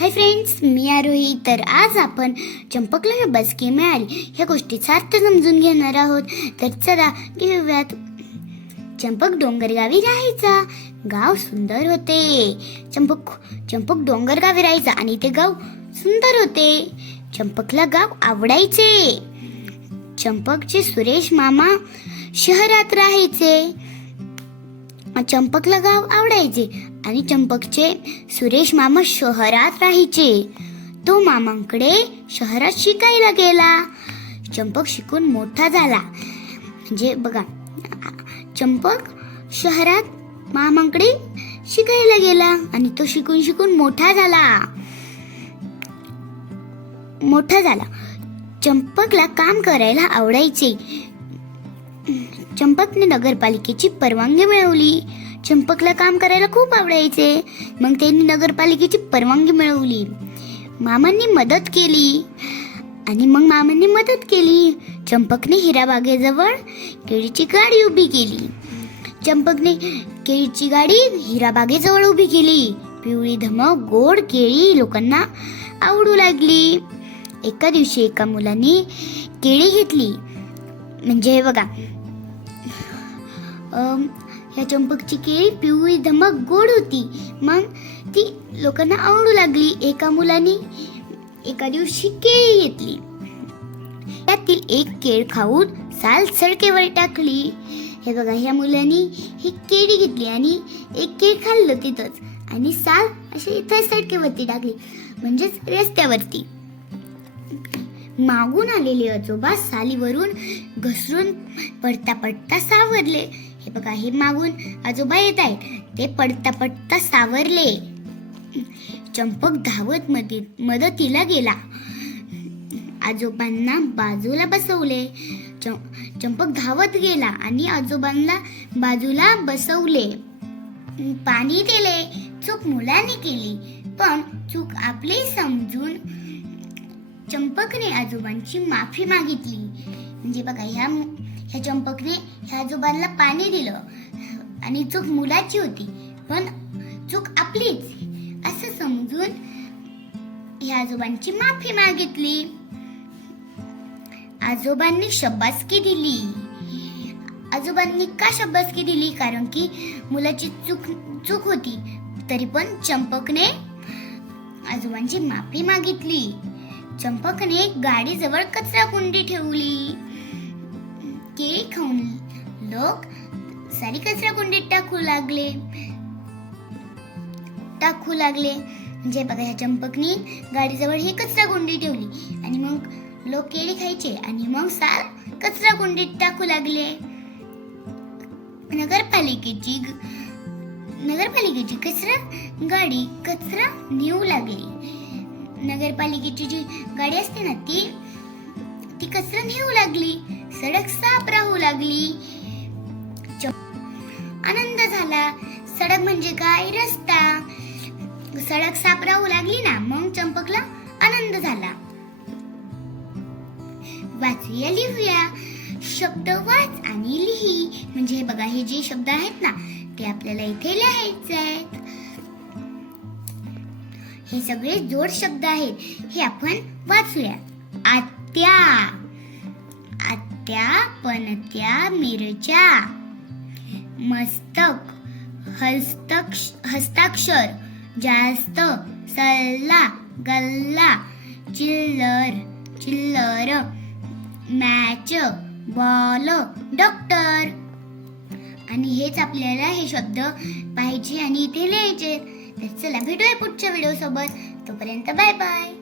Hi friends मी आरोही. तर आज आपण चंपकला बसकी मिळाली. ह्या गोष्टीचा अर्थ समजून घेणार आहोत. तर चला घेऊयात. चंपक डोंगर गावी राहायचा. गाव सुंदर होते. चंपक चंपक डोंगर गावी राहायचा आणि ते गाव सुंदर होते. चंपकला गाव आवडायचे. चंपकचे सुरेश मामा शहरात राहायचे. चंपकला गाव आवडायचे. आणि चंपकचे सुरेश मामा शहरात राहायचे. तो मामांकडे शहरात शिकायला गेला. चंपक शिकून मोठा झाला. म्हणजे बघा चंपक शहरात मामांकडे शिकायला गेला आणि तो शिकून शिकून मोठा झाला. मोठा झाला. चंपकला काम करायला आवडायचे. चंपकने नगरपालिकेची परवानगी मिळवली. चंपकला काम करायला खूप आवडायचे. मग त्यांनी नगरपालिकेची परवानगी मिळवली. मामांनी मदत केली. आणि मग मामांनी मदत केली. चंपकने हिराबागेजवळ केळीची गाडी उभी केली. चंपकने केळीची गाडी हिराबागेजवळ उभी केली. पिवळी धमक गोड केळी लोकांना आवडू लागली. एका दिवशी एका मुलाने केळी घेतली. म्हणजे बघा ह्या चंपकची केळी पिवळी धमक गोड होती. मग ती लोकांना आवडू लागली. एका मुलाने एका दिवशी केळी घेतली. त्यातील एक केळ खाऊन साल सडकेवर टाकली. हे बघा ह्या मुलांनी ही केळी घेतली आणि एक केळ खाल्लं तिथंच. आणि साल अशी इथं सडकेवरती टाकली. म्हणजेच रस्त्यावरती. मागून आलेले आजोबा सालीवरून घसरून पडता पडता सावरले. हे बघा हे मागून आजोबा येत आहेत. ते पडता पडता सावरले. चंपक धावत मदतीला गेला. आजोबांना बाजूला बसवले. चंपक धावत गेला आणि आजोबांना बाजूला बसवले. पाणी दिले चूक मुलाने केली पण चूक आपली समजून चंपकने आजोबांची माफी मागितली. म्हणजे बघा ह्या ह्या चंपकने ह्या आजोबांना पाणी दिलं आणि चूक मुलाची होती पण चूक आपलीच. असं समजून ह्या आजोबांची माफी मागितली. आजोबांनी शब्बासकी दिली. आजोबांनी का शब्बासकी दिली? कारण की मुलाची चूक चूक होती तरी पण चंपकने आजोबांची माफी मागितली. चंपकने गाडीजवळ कचरा कुंडी ठेवली. केळी खाऊन लोक सारी कचरा कुंडीत टाकू लागले. टाकू लागले. म्हणजे बघा ह्या चंपकनी गाडीजवळ ही कचरा कुंडी ठेवली. आणि मग लोक केळी खायचे आणि मग सार कचरा कुंडीत टाकू लागले. नगरपालिकेची ग- नगरपालिकेची कचरा गाडी कचरा नेऊ लागली. नगरपालिकेची जी गाडी असते ना ती ती कचरा नेऊ लागली सडक साफ राहू लागली. आनंद झाला. सडक म्हणजे काय? रस्ता. सडक साफ राहू लागली ना मग चंपकला आनंद झाला. वाचूया लिहूया. शब्द वाच आणि लिही. म्हणजे हे बघा हे जे शब्द आहेत ना ते आपल्याला इथे लिहायचे आहेत. हे सगळे जोड शब्द आहेत. हे आपण वाचूया आत्या. आत्या पणत्या मिरच्या. मस्तक. हस्तक्ष हस्ताक्षर. जास्त. सल्ला. गल्ला. चिल्लर. चिल्लर. मॅच. बॉल. डॉक्टर. आणि हेच आपल्याला हे शब्द पाहिजे आणि इथे लिहायचे तर चला भेटूया पुढच्या व्हिडिओ सोबत. तोपर्यंत बाय बाय